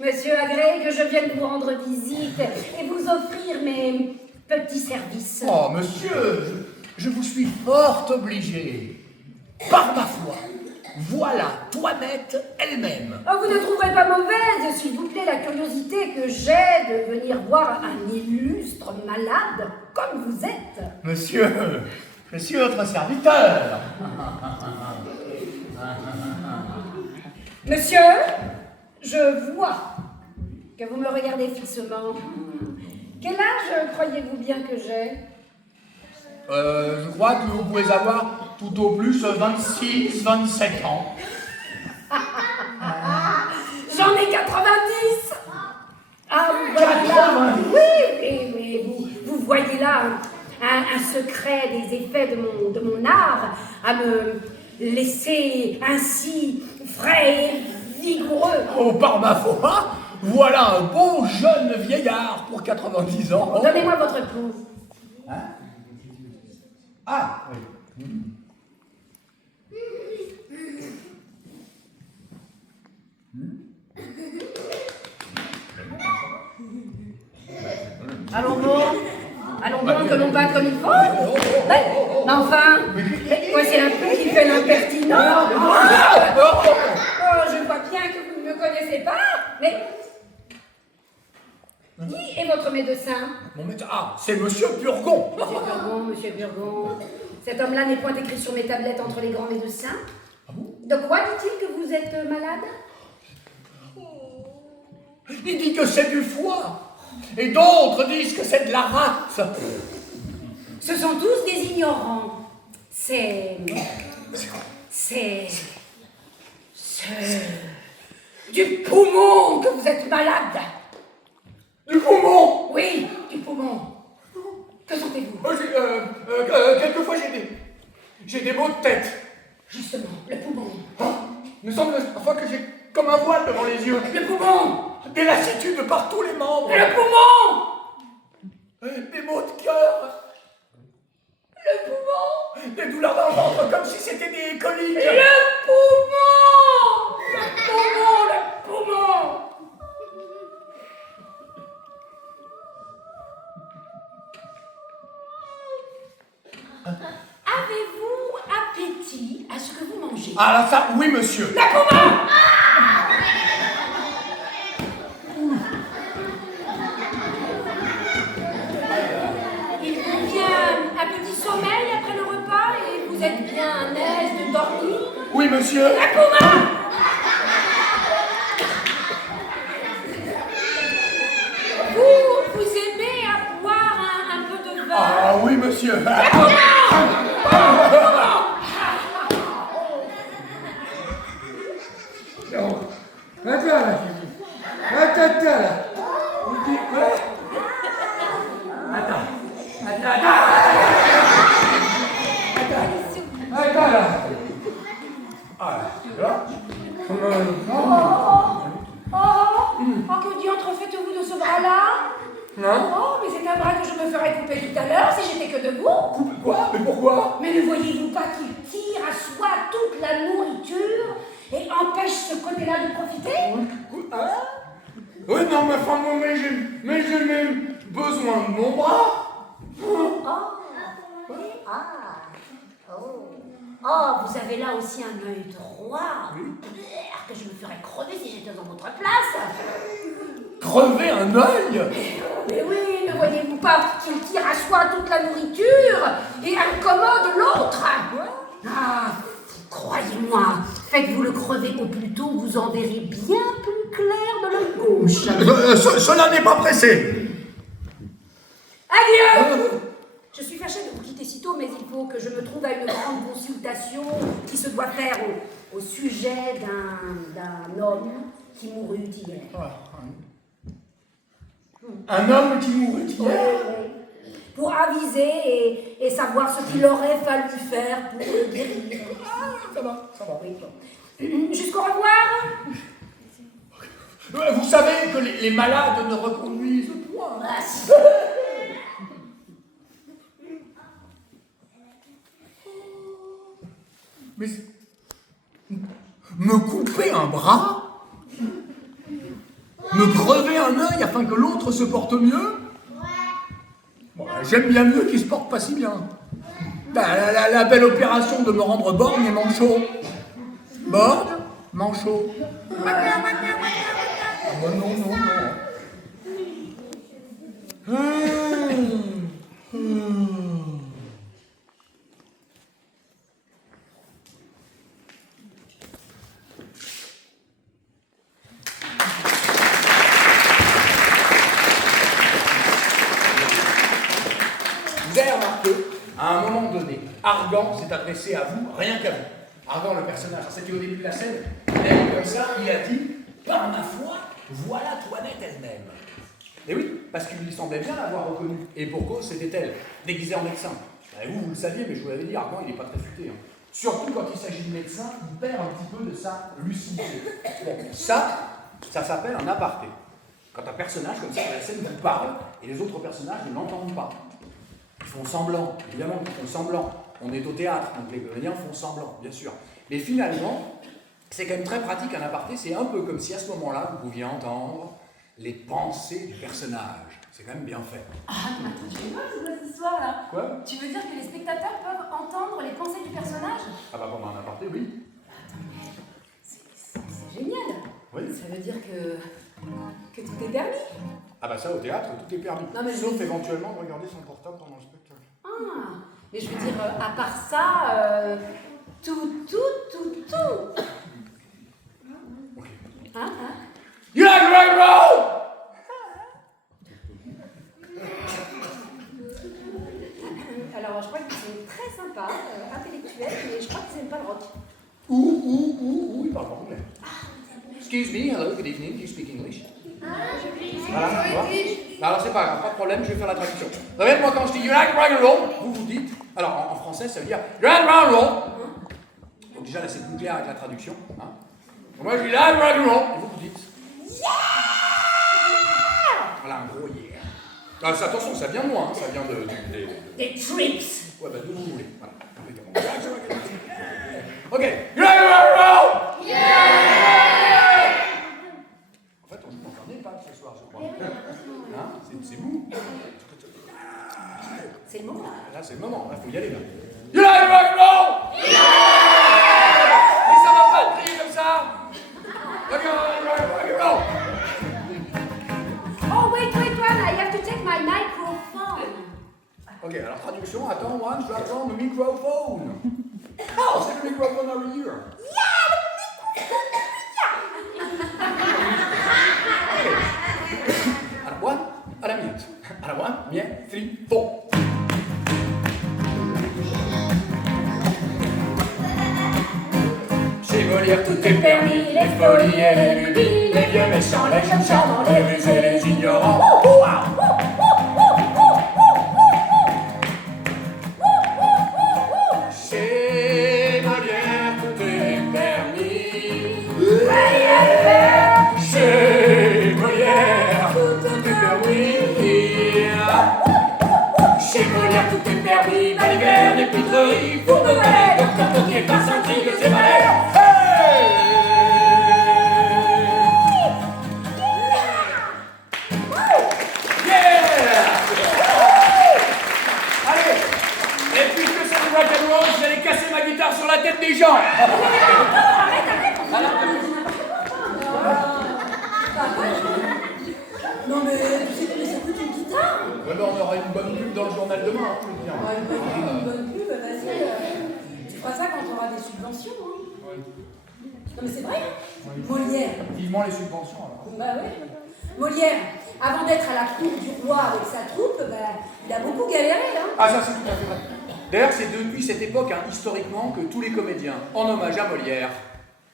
Monsieur agrée que je vienne vous rendre visite et vous offrir mes petits services. Oh, monsieur, je vous suis fort obligé. Par ma foi, voilà Toinette elle-même. Oh, vous ne trouverez pas mauvaise, s'il vous plaît, la curiosité que j'ai de venir voir un illustre malade comme vous êtes. Monsieur, Je suis votre serviteur. Monsieur, je vois que vous me regardez fixement. Quel âge croyez-vous bien que j'ai? Je crois que vous pouvez avoir tout au plus 26, 27 ans. J'en ai 90. Ah, voilà. Oui, vous voyez là un secret des effets de mon art à me laisser ainsi frais et vigoureux. Oh, par ma foi, voilà un bon jeune vieillard pour 90 ans. Donnez-moi votre pouls. Hein? Ah, oui. Allons donc, que l'on va comme il faut. Mais enfin, voici un peu qui fait l'impertinent. Oh, je vois bien que vous ne me connaissez pas, mais qui est votre médecin? Mon médecin, ah, c'est Monsieur Burgon. Monsieur Burgon. Cet homme-là n'est point écrit sur mes tablettes entre les grands médecins. Ah bon? De quoi dit-il que vous êtes malade? Il dit que c'est du foie. Et d'autres disent que c'est de la rate. Ce sont tous des ignorants. C'est du poumon que vous êtes malade. Du poumon. Oui, du poumon. Que sentez-vous? Quelquefois j'ai des maux de tête. Justement, le poumon. Il me semble parfois que j'ai comme un voile devant les yeux. Le poumon. Des lassitudes par tous les membres. Le poumon. Des maux de cœur. Le poumon. Des douleurs dans le ventre comme si c'était des coliques. Le poumon. Le poumon, le poumon. Avez-vous appétit à ce que vous mangez? Ah là ça, oui monsieur. Le poumon. Il vous vient un petit sommeil après le repas et vous êtes bien à l'aise de dormir? Oui monsieur. Le poumon. Vous aimez à boire un peu de vin? Ah oui monsieur. Non. Attends là. Attends là. On dit quoi? Attends là. Ah là. Que diantre faites-vous de ce bras-là? Non. Oh, mais c'est un bras que je me ferais couper tout à l'heure si j'étais que debout. Coupe quoi? Mais pourquoi? Mais ne voyez-vous pas qu'il tire à soi toute la nourriture et empêche ce côté-là de profiter? Oui, non, mais enfin, mais j'ai même besoin de mon bras. Oh, vous avez là aussi un œil droit. Que je me ferais crever si j'étais dans votre place. Crever un œil? Mais oui, ne voyez-vous pas qu'il tire à soi toute la nourriture et incommode l'autre? Ah, croyez-moi, faites-vous le crever au plus tôt, vous en verrez bien plus clair de l'œil gauche. Cela n'est pas pressé. Adieu! Je suis fâchée de vous quitter si tôt, mais il faut que je me trouve à une grande consultation qui se doit faire au sujet d'un homme qui mourut hier. Un homme qui mourut hier? Pour aviser et savoir ce qu'il aurait fallu faire pour le guérir. Ça va. Oui, bon. Jusqu'au revoir. Vous savez que les malades ne reconduisent point. Mais me couper un bras? Me crever un œil afin que l'autre se porte mieux? Bon, j'aime bien mieux qu'il se porte pas si bien. La belle opération de me rendre borgne et manchot. Borgne, manchot. Non. À un moment donné, Argan s'est adressé à vous, rien qu'à vous. Argan, le personnage, c'était au début de la scène, il a dit comme ça, il a dit « Par ma foi, voilà Toinette elle-même ». Et oui, parce qu'il lui semblait bien l'avoir reconnue. Et pour cause, c'était elle, déguisée en médecin. Et vous le saviez, mais je vous l'avais dit, Argan, il n'est pas très futé. Hein. Surtout quand il s'agit de médecin, il perd un petit peu de sa lucidité. Bon, ça s'appelle un aparté. Quand un personnage comme ça, la scène vous parle, et les autres personnages ne l'entendent pas. Ils font semblant, évidemment qu'ils font semblant. On est au théâtre, donc les comédiens font semblant, bien sûr. Mais finalement, c'est quand même très pratique un aparté, c'est un peu comme si à ce moment-là, vous pouviez entendre les pensées du personnage. C'est quand même bien fait. Ah, mais attends, tu fais quoi cette histoire là? Quoi? Tu veux dire que les spectateurs peuvent entendre les pensées du personnage? Ah bah pendant un aparté, oui. Attends, mais c'est génial. Oui. Ça veut dire que tout est permis. Ah bah ça, au théâtre, tout est permis. Non, mais sauf éventuellement de regarder son portable pendant le spectacle. Ah, mais je veux dire, à part ça, tout. Ok. Hein? You like rock and roll? Alors, je crois que c'est très sympa, intellectuel, mais je crois que c'est pas le rock. Il parle pas anglais. Excuse me, hello, good evening, do you speak English? Voilà, tu vois. Alors c'est pas grave, pas de problème, je vais faire la traduction. Vous savez, moi quand je dis you like rock and roll, vous dites, alors en français ça veut dire you like rock and roll. Donc déjà là c'est plus clair avec la traduction. Hein. Donc, moi je dis you like rock and roll, et vous dites yeah. Voilà, un gros yeah. Alors, attention, ça vient de moi, hein, ça vient Des trips. Ouais, bah d'où vous voulez. Voilà. Ok, you like rock and roll. Yeah. En fait, on n'en est pas ce soir, je crois. Hein, c'est vous. C'est le moment. Là, c'est le moment, il faut y aller là. You like rock and roll? Yeah! Mais ça va pas crier comme ça! Rock and roll! Oh, wait, I have to take my microphone. Ok, alors traduction, attends, one, j'attends le microphone. Oh, c'est le microphone over here. Alors, one, à la minute. Alors, one, bien, three, four. Chez Molière, tout est permis, les folies et les lubies, les vieux méchants, les jeunes charmants, les rusés et les ignorants. Chez Molière, tout est permis. Chez Molière, tout est permis. Chez Molière, tout est permis. Baliverne et pitrerie, pour de vrai, docteur Coquet, passe un cri de ses balais. Vous allez casser ma guitare sur la tête des gens. Non mais ça coûte une guitare. Ouais, ben on aura une bonne pub dans le journal demain, hein, je veux dire. Une bonne pub, vas-y. Tu feras ça quand tu auras des subventions. Hein. Ouais. Non mais c'est vrai. Molière. Vivement les subventions alors. Bah ouais. Molière, avant d'être à la cour du roi avec sa troupe, bah, il a beaucoup galéré. Hein. Ah ça c'est tout à fait vrai. D'ailleurs c'est depuis cette époque, hein, historiquement, que tous les comédiens, en hommage à Molière,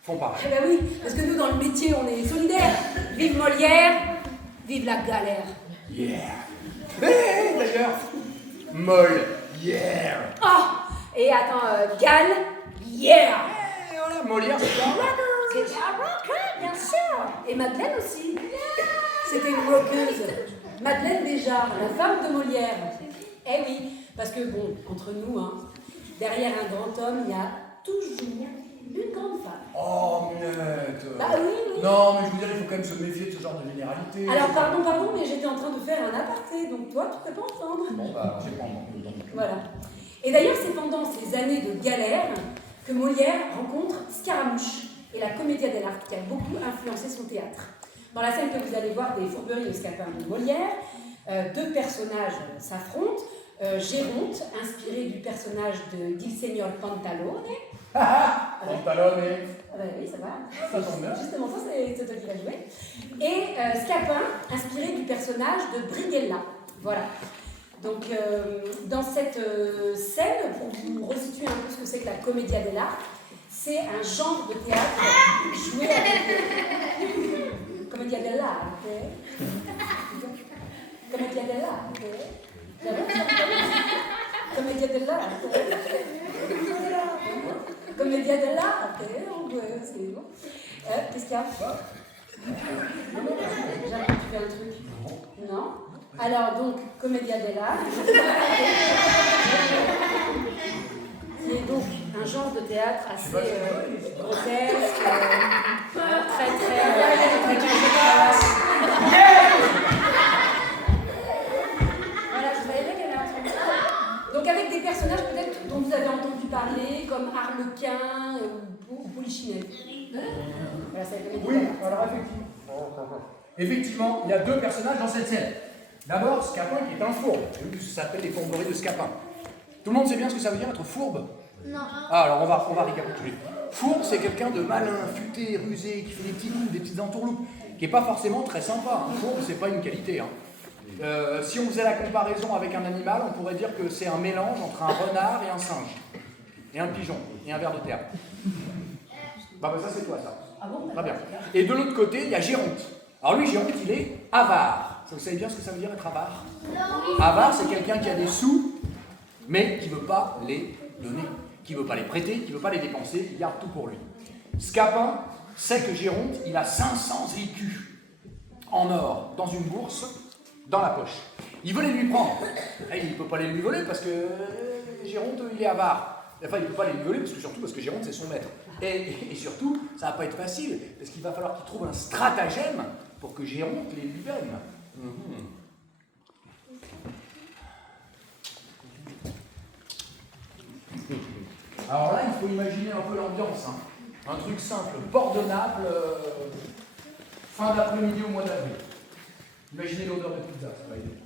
font pareil. Eh ben oui, parce que nous dans le métier on est solidaires. Vive Molière, vive la galère. Yeah. Hey, d'ailleurs, Moll, yeah. Oh, et attends, Gal, yeah. Et voilà, Molière c'est un rocker. C'était un rocker, bien sûr. Et Madeleine aussi. C'était une rockeuse. Madeleine déjà, la femme de Molière. Eh oui, parce que bon, entre nous, hein, derrière un grand homme, il y a toujours une grande femme. Oh, minette. Bah oui. Non, mais je veux dire, il faut quand même se méfier de ce genre de généralité. Alors pardon, mais j'étais en train de faire un aparté, donc toi, tu ne peux pas entendre. Bon, bah, j'ai pas entendu. Voilà. Et d'ailleurs, c'est pendant ces années de galère que Molière rencontre Scaramouche et la Commedia dell'arte qui a beaucoup influencé son théâtre. Dans la scène que vous allez voir des Fourberies et Scapin de Molière, deux personnages s'affrontent. Géronte, inspiré du personnage de Il Signor Pantalone. Pantalone. Ah bah oui, ça va. Ça tombe bien. Justement, ça, c'est toi qui l'as joué. Et Scapin, inspiré du personnage de Brighella. Voilà. Donc, dans cette scène, pour vous resituer un peu ce que c'est que la commedia dell'arte, c'est un genre de théâtre joué avec... Commedia dell'arte. Commedia dell'arte. Commedia dell'arte. Commedia dell'arte. Ouais, c'est bon. Qu'est-ce qu'il y a? J'arrive, tu fais un truc. Non. Alors, donc, Commedia dell'arte, qui est donc un genre de théâtre assez grotesque, très efficace. Voilà, je savais bien qu'il y avait un truc. Donc, avec des personnages peut-être dont vous avez entendu parler, comme Arlequin ou Polichinelle. Voilà, c'est la Commedia Oui, dell'arte. alors effectivement, il y a deux personnages dans cette scène. D'abord, Scapin qui est un fourbe. Ça s'appelle les fourberies de Scapin. Tout le monde sait bien ce que ça veut dire être fourbe? Non. Ah, alors on va récapituler. Fourbe, c'est quelqu'un de malin, futé, rusé, qui fait des petits coups, des petites entourloupes, qui n'est pas forcément très sympa. Un fourbe, c'est pas une qualité. Si on faisait la comparaison avec un animal, on pourrait dire que c'est un mélange entre un renard et un singe, et un pigeon, et un ver de terre. Bah ça c'est toi ça. Ah bon? Très bien. Et de l'autre côté, il y a Géronte. Alors lui, Géronte, il est avare. Vous savez bien ce que ça veut dire être avare? Avare, c'est quelqu'un qui a des sous, mais qui ne veut pas les donner, qui ne veut pas les prêter, qui ne veut pas les dépenser, il garde tout pour lui. Scapin sait que Géronte, il a 500 écus en or dans une bourse, dans la poche. Il veut les lui prendre. Et il ne peut pas les lui voler parce que Géronte, il est avare. Enfin, il ne peut pas les lui voler surtout parce que Géronte, c'est son maître. Et surtout, ça ne va pas être facile, parce qu'il va falloir qu'il trouve un stratagème pour que Géronte les lui donne. Alors là, il faut imaginer un peu l'ambiance. Un truc simple, port de Naples, fin d'après-midi au mois d'avril. Imaginez l'odeur de pizza, ça va aider.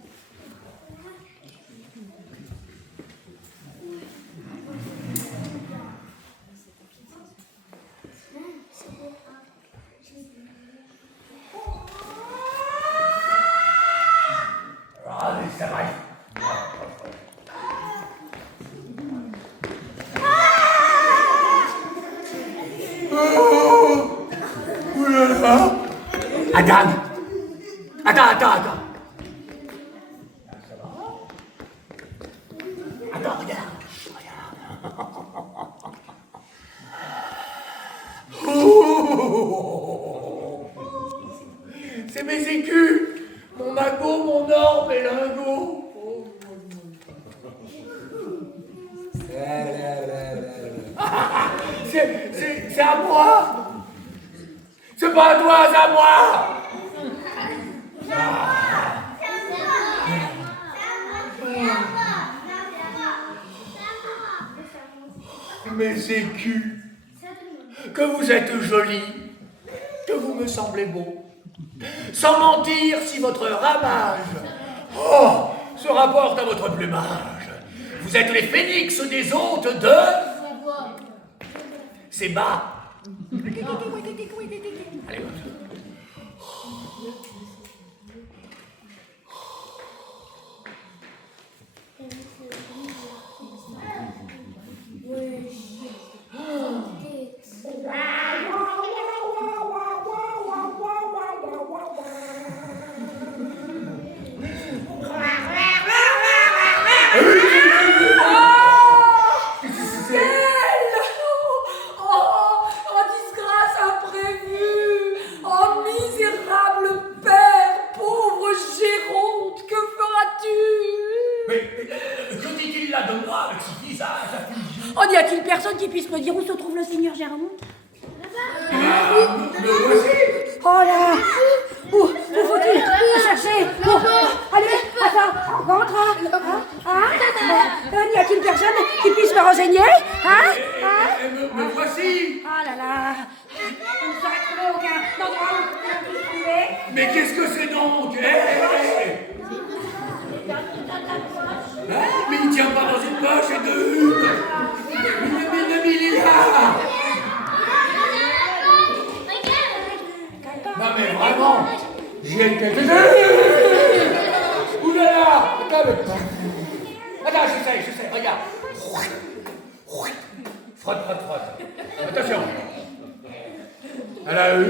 Ah, mais c'est vrai. Adam! Attends! Attends, regarde. Oh, c'est mes écus! Mon magot, mon or, mes lingots! C'est à moi! C'est pas à toi, c'est à moi! Mes écus, que vous êtes jolis, que vous me semblez beau. Sans mentir, si votre ramage se rapporte à votre plumage, vous êtes les phénix des hôtes de... C'est bas. Allez, disgrâce imprévue! Oh, misérable père! Pauvre Géronte, que feras-tu? mais que dit-il là de moi avec ce visage affligé? Oh, n'y a-t-il personne qui puisse me dire où se trouve le seigneur Géronte? Le voici. Oh là! Où faut-il chercher? Allez, attends, rentre! N'y a-t-il personne qui puisse me renseigner? Me voici. Oh là là! Je ne saurais trouver aucun endroit où je puisse trouver. Mais qu'est-ce que c'est donc? Mais il tient pas dans une poche et deux une. Il est là. Non mais vraiment, j'ai quelque chose. Oulala, attends, attends, je sais, regarde. Frotte. Attention. À la 1,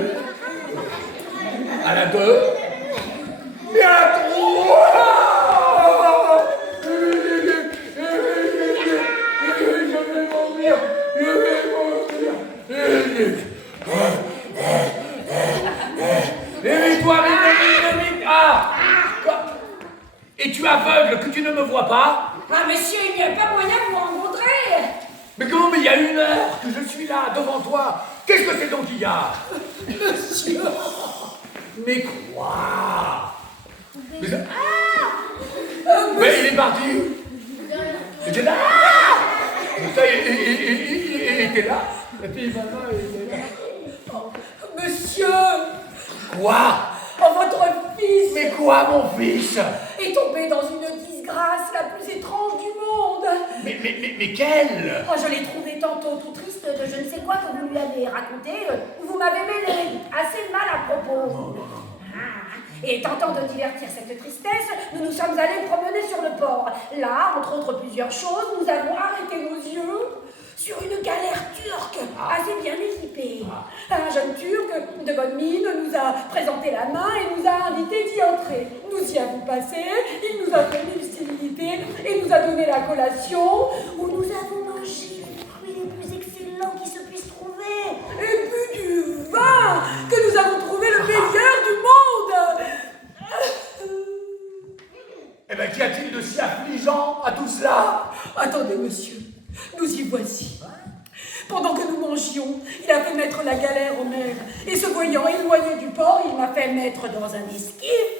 à la 2, et à la 3. Et toi, vite. Ah! Et tu es aveugle que tu ne me vois pas? Ah, monsieur, il n'y a pas moyen de vous rencontrer. Mais comment? Mais il y a 1 heure que je suis là, devant toi. Qu'est-ce que c'est donc qu'il y a? Monsieur. Mais quoi? Mais il est parti. Il était là. Ça, il était là. Et puis maintenant, il est là. Monsieur. Quoi? Oh, votre fils Mais quoi, mon fils? est tombé dans une disgrâce la plus étrange du monde. Mais quelle? Oh, je l'ai trouvé tantôt tout triste de je ne sais quoi que vous lui avez raconté, où vous m'avez mêlé assez mal à propos. Et tentant de divertir cette tristesse, nous nous sommes allés promener sur le port. Là, entre autres plusieurs choses, nous avons arrêté nos yeux sur une galère turque assez bien équipée. Un jeune turc de bonne mine nous a présenté la main et nous a invités d'y entrer. Nous y avons passé, il nous a fait mille civilités et nous a donné la collation où nous avons mangé les fruits les plus excellents qui se puissent trouver et bu du vin que nous avons trouvé le meilleur du monde. Eh bien, qu'y a-t-il de si affligeant à tout cela? Attendez, monsieur, nous y voici. Pendant que nous mangions, il a fait mettre la galère en mer. Et se voyant éloigné du port, il m'a fait mettre dans un esquif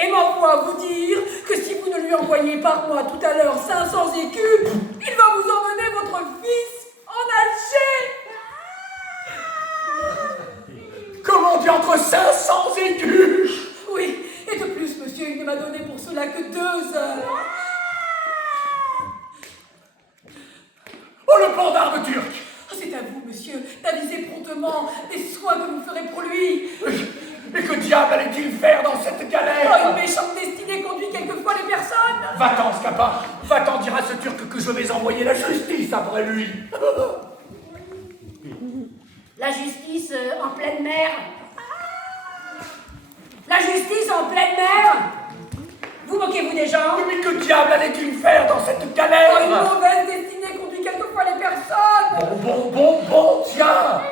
et m'envoie vous dire que si vous ne lui envoyez par mois tout à l'heure 500 écus, il va vous emmener votre fils en Alger. Comment diantre 500 écus? Oui, et de plus, monsieur, il ne m'a donné pour cela que 2 heures. Oh, le pandarme turc! C'est à vous, monsieur, d'aviser promptement des soins que vous ferez pour lui. Mais que diable allait-il faire dans cette Oh, galère? une méchante destinée conduit quelquefois les personnes. Va-t'en, Scapin! Va-t'en dire à ce turc que je vais envoyer la justice après lui! La justice en pleine mer. La justice en pleine mer. Vous moquez-vous des gens? Mais que diable allait-il faire dans cette Oh, une galère? mauvaise destinée conduit quelquefois les personnes. Bon, tiens!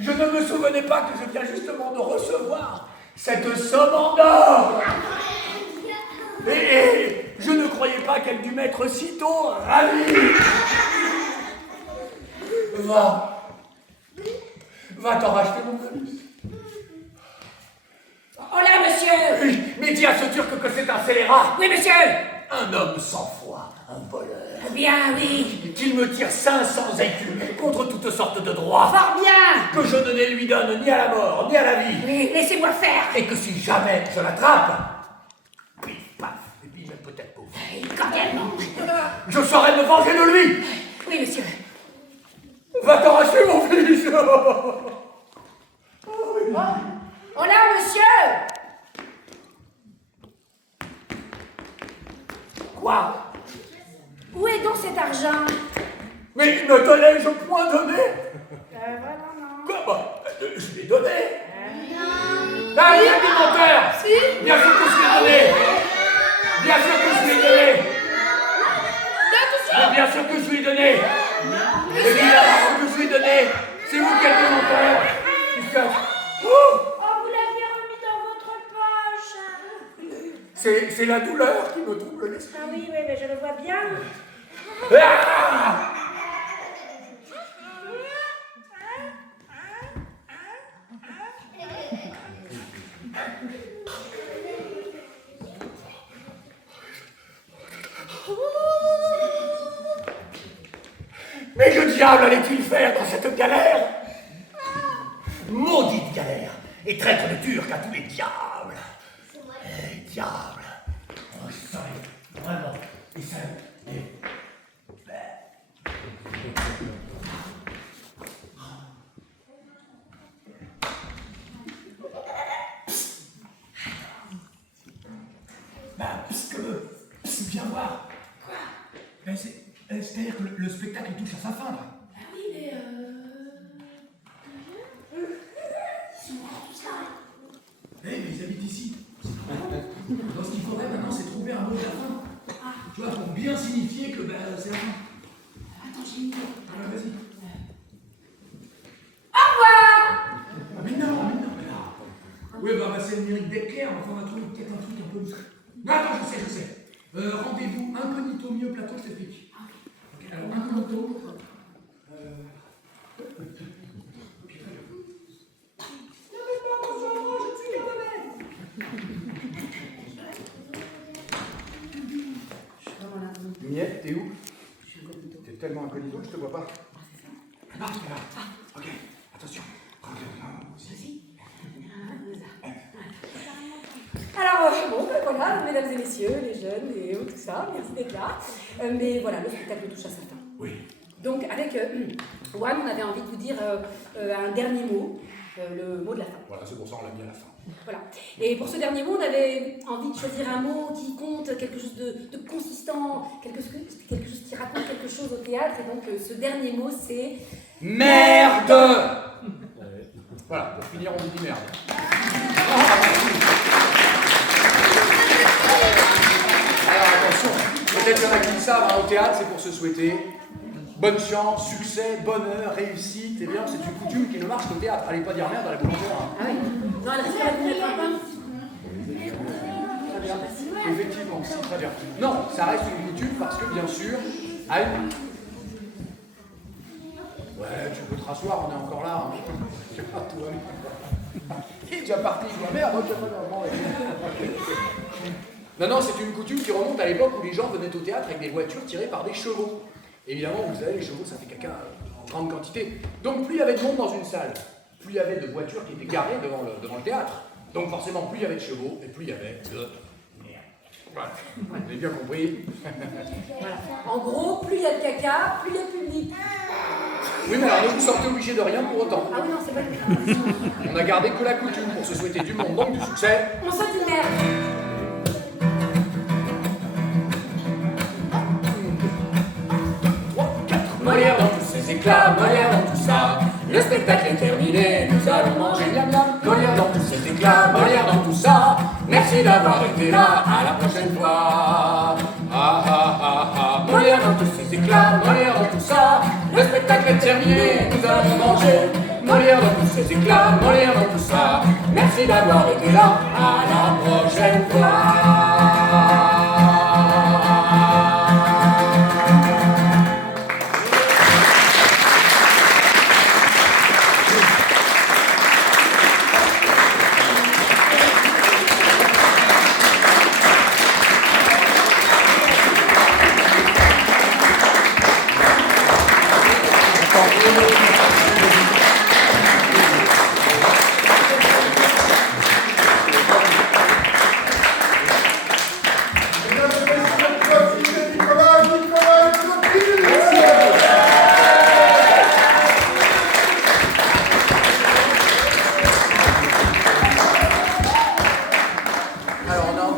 Je ne me souvenais pas que je viens justement de recevoir cette somme en or! Et je ne croyais pas qu'elle dût m'être sitôt ravie! Va t'en racheter, mon fils. Oh là, monsieur. Oui, mais dis à ce turc que c'est un scélérat! Oui, monsieur. Un homme sans foi, un voleur. Bien, oui. Qu'il me tire 500 écus contre toutes sortes de droits. Fort bien. Que je ne les lui donne ni à la mort, ni à la vie. Oui, laissez-moi faire. Et que si jamais je l'attrape, pif, paf, et puis même peut-être pauvre. Cordialement. Je saurai me venger de lui. Oui, monsieur. Va t'arracher, mon fils. Oh là, monsieur. Quoi? Où est donc cet argent? Mais ne te l'ai-je point donné? Voilà, non. Quoi? Je l'ai donné. Ah, il y a des menteurs. Si. Bien sûr que je l'ai donné. Bien sûr que je l'ai donné. Mais bien sûr que je lui ai donné. Évidemment que je lui ai donné. C'est vous qui êtes des menteurs. Oh, vous l'aviez remis dans votre poche. C'est la douleur qui me trouble l'esprit. Ah oui, mais je le vois bien. Ah! Mais que diable allait-il faire dans cette galère? Maudite galère! Et traître le turc à tous les diables! Diable! Oh, ça est vraiment... Et ça est... spectacle touche à sa fin, là. Ah oui, mais Eh, mais ils habitent ici. Donc ce qu'il faudrait maintenant, c'est trouver un mot de la fin. Tu vois, pour bien signifier que c'est la fin. attends, j'ai une idée. Alors, vas-y. Au revoir. Mais non, mais là. Oui, bah c'est le mérite d'être clair, enfin on va trouver peut-être un truc un peu. Non, attends, je sais. Rendez-vous incognito mieux plateau, je t'explique. Ok, alors incognito. Miette, t'es où? T'es tellement incognito que je te vois pas. Non, c'est là. Ok, attention. Alors, bon, ben voilà, mesdames et messieurs, les jeunes, et tout ça, merci d'être là. Mais voilà, le spectacle touche à sa fin. Oui. Donc, avec Juan, on avait envie de vous dire un dernier mot, le mot de la fin. Voilà, c'est pour ça qu'on l'a mis à la fin. Voilà. Et pour ce dernier mot, on avait envie de choisir un mot qui compte, quelque chose de consistant, quelque chose qui raconte quelque chose au théâtre. Et donc, ce dernier mot, c'est... Merde. Voilà, pour finir, on dit merde. Alors attention, peut-être qu'il y en a qui le savent, au théâtre, c'est pour se souhaiter bonne chance, succès, bonheur, réussite. Et bien, c'est une coutume qui ne marche qu'au théâtre. Allez pas dire merde à la boulangère. Ah oui. Non, elle reste pas la Très bien. Effectivement, c'est très bien. Non, ça reste une coutume parce que, bien sûr, à une... Ouais, tu peux te rasseoir, on est encore là. Hein. Tout va bien. Il est déjà parti, il voit merde, tu vas pas Non, c'est une coutume qui remonte à l'époque où les gens venaient au théâtre avec des voitures tirées par des chevaux. Évidemment, vous savez, les chevaux, ça fait caca en grande quantité. Donc, plus il y avait de monde dans une salle, plus il y avait de voitures qui étaient garées devant le théâtre. Donc, forcément, plus il y avait de chevaux, et plus il y avait de merde. Voilà. Vous avez bien compris. Voilà. En gros, plus il y a de caca, plus il y a de public. Oui, mais alors ne vous sentez obligé de rien pour autant. Ah oui, non, c'est pas le cas. On a gardé que la coutume pour se souhaiter du monde, donc du succès. On souhaite une merde. Molière dans tous ses éclats, Molière dans tout ça. Le spectacle est terminé, nous allons manger miam miam. Molière dans tous ses éclats, Molière dans tout ça. Merci d'avoir été là, à la prochaine fois. Ah ah ah ah. Molière dans tous ses éclats, Molière dans tout ça. Le spectacle est terminé, nous allons manger. Molière dans tous ses éclats, Molière dans tout ça. Merci d'avoir été là, à la prochaine fois.